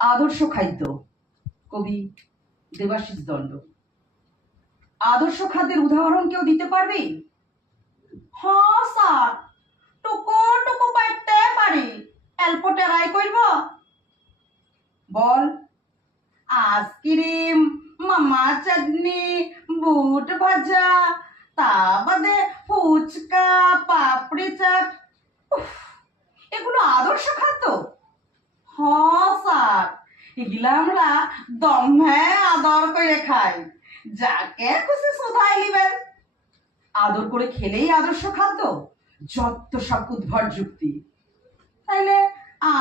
আদর্শ খাদ্য, কবি দেবাশিস দণ্ড। আদর্শ খাদ্যের উদাহরণ কেউ দিতে পারবে? হ্যাঁ স্যার, টুকু টুকু পাইতে পারি, অল্প টেরাই করব। বল। আইসক্রিম, মামা চাটনি, বুট ভাজা, তা বাদে ফুচকা, পাপড়ি চাট। উফ, এগুলো আদর্শ খাদ্য? হ্যাঁ স্যার, এগুলা আমরা দমে আদর করে খাই, যাকে খুশি শুধাই নিবেন। আদর করে খেলেই আদর্শ খাদ্য? যত সব উদ্ভট যুক্তি। তাইলে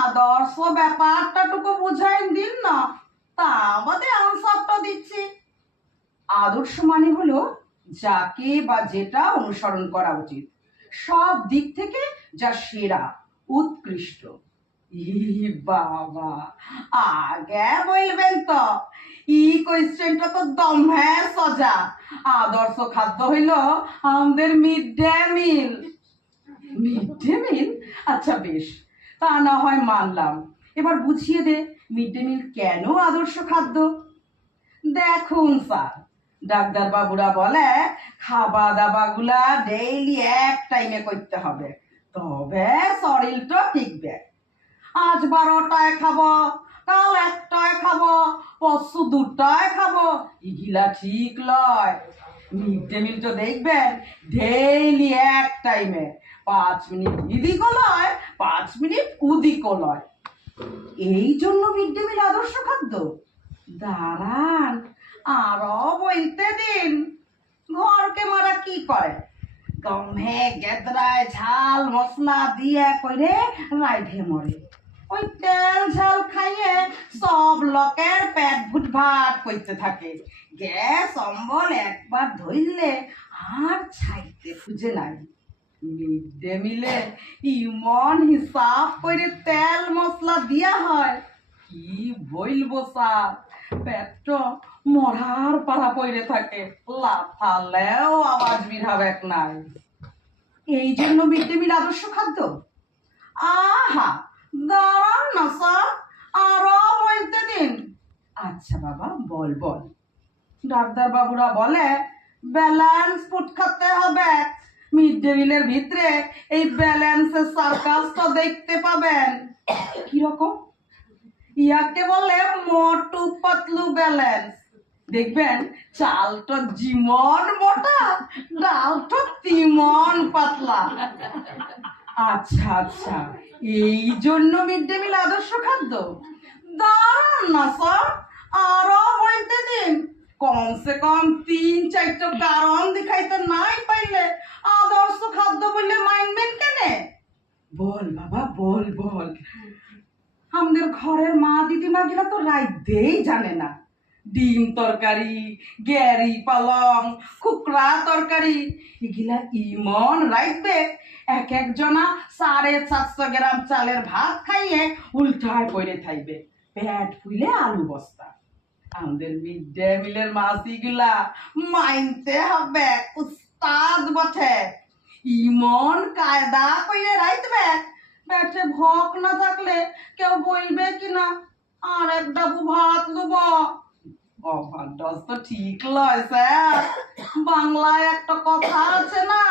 আদর্শ ব্যাপারটা টুকু বুঝাই দিন না, তা বাদে আনসারটা দিচ্ছি। আদর্শ মানে হলো যাকে বা যেটা অনুসরণ করা উচিত, সব দিক থেকে যা সেরা, উৎকৃষ্ট। বাবা, আগে বলবেন তো, কোয়েশ্চেনটা তো দমে সজা। আদর্শ খাদ্য হইল আমাদের mid day meal. Mid day meal? আচ্ছা বেশ, তা না হয় মানলাম। এবার বুঝিয়ে দে মিড ডে মিল কেন আদর্শ খাদ্য। দেখুন স্যার, ডাক্তার বাবুরা বলে খাওয়া দাওয়া গুলা ডেইলি এক টাইমে করতে হবে, তবে শরীরটা ঠিকবে। আজ 12টায় খাবো, কাল 1টায় খাবো, পরশু 2টায় খাবো, এগুলা ঠিক লয়। মিড ডে মিল তো দেখবেন ডেইলি এক টাইমে, 5 মিনিট এদিকও লয়, 5 মিনিট ওদিকও লয়। এই জন্য মিড ডে মিল আদর্শ খাদ্য। দাঁড়ান, আরো বলতে দিন। ঘরকে মারা কি করে? দমে গেদরায় ঝাল মশলা দিয়ে করে রাইধে মরে। ওই তেল ঝাল খাইয়ে সব লোকের পেট ভুটভাট করতে থাকে। গ্যাস অম্বল একবার ধরলে আর ছাইতে খুঁজে নাই। মিড ডে মিলে ইমন হিসাব করে তেল মশলা দিয়া হয়, কি বলবো স্যার, পেট মরার পাড়া পড়ে থাকে, লাফালেও আওয়াজ বিরাবে নাই। এই জন্য মিড ডে মিল আদর্শ খাদ্য। আহা, দাঁড়ান না স্যার, আরো বলতে দিন। আচ্ছা বাবা, বল বল। ডাক্তার বাবুরা বলে ব্যালেন্স ফুড খেতে হবে। মিড ডে মিলের ভিতরে এই ব্যালেন্সের সার্কাসটা দেখতে পাবেন। কিরকম? ইয়াকে বলে মোটু পাতলু ব্যালেন্স। দেখবেন চালটা যেমন মোটা, ডালটা তেমন পাতলা। আচ্ছা আচ্ছা, এই জন্য মিড ডে মিল আদর্শ খাদ্য। দাঁড়ান না স্যার, আরো বলতে দিন। কমসে কম 3-4টা কারণ দেখাইতে নাই পাইলে আদর্শ খাদ্য বললে মানবেন কেন? বল বাবা, বল বল। আমাদের ঘরের মা দিদিমা গিলা তো রাইতেই জানে না ডিম তরকারি, গেরি পালং, খুকরা তরকারি এগুলা ইমন রাইতে এক একজনা 750 গ্রাম চালের ভাত খাইয়ে উল্টায় পড়ে থাকবে, পেট ফুলে আলু বস্তা। আমাদের মিড ডে মিলের মাসিগুলা মাইনতে হবে উস্তাদ বটে, ইমন কায়দা কইরে রাইতবে পেটে ভোক না থাকলে কেউ বলবে কিনা আর এক ডাবু ভাত লুব। অভারডোজ তো ঠিক লয় স্যার, বাংলায় একটা কথা আছে না,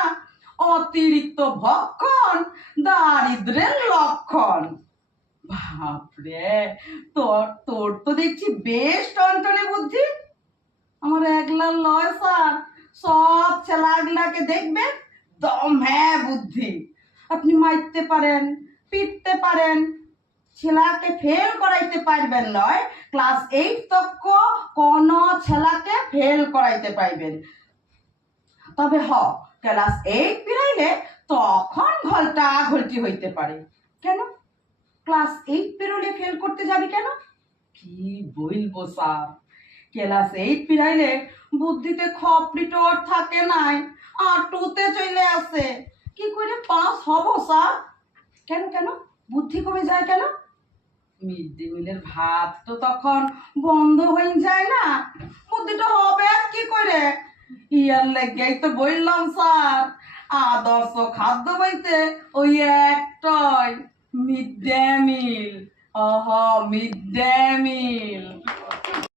অতিরিক্ত ভক্ষণ দারিদ্রের লক্ষণ। বাপরে, তোর তোর তো দেখছি বেশ টনটনে বুদ্ধি। আমার একলা লয় স্যার, সব ছেলাগুলাকে দেখবেন দমে বুদ্ধি। আপনি মারতে পারেন, পিটতে পারেন, ছেলাকে ফেল করাইতে পারবেন নয়, ক্লাস 8 তক কোন ছেলাকে ফেল করাইতে পারবেন। তবে ক্লাস 8 পেরাইলে তখন ঘলটা ঘলটি হইতে পারে। কেন? ক্লাস 8 পেরোলে ফেল করতে যাবি কেন? কি বলবো স্যার, ক্লাস 8 পেরাইলে বুদ্ধিতে খপরিটর থাকে নাই, আর 2তে চলে আসে। কি করে পাস হব স্যার? কেন কেন বুদ্ধি কমে যায় কেন? মিড ডে মিলের ভাত তো তখন বন্ধ হয়ে যায় না, বুদ্ধিটা হবে কি করে? ইয়ার লেগেই তো বললাম স্যার, আদর্শ খাদ্য বইতে ওই একটাই, mid day meal. Mid day meal.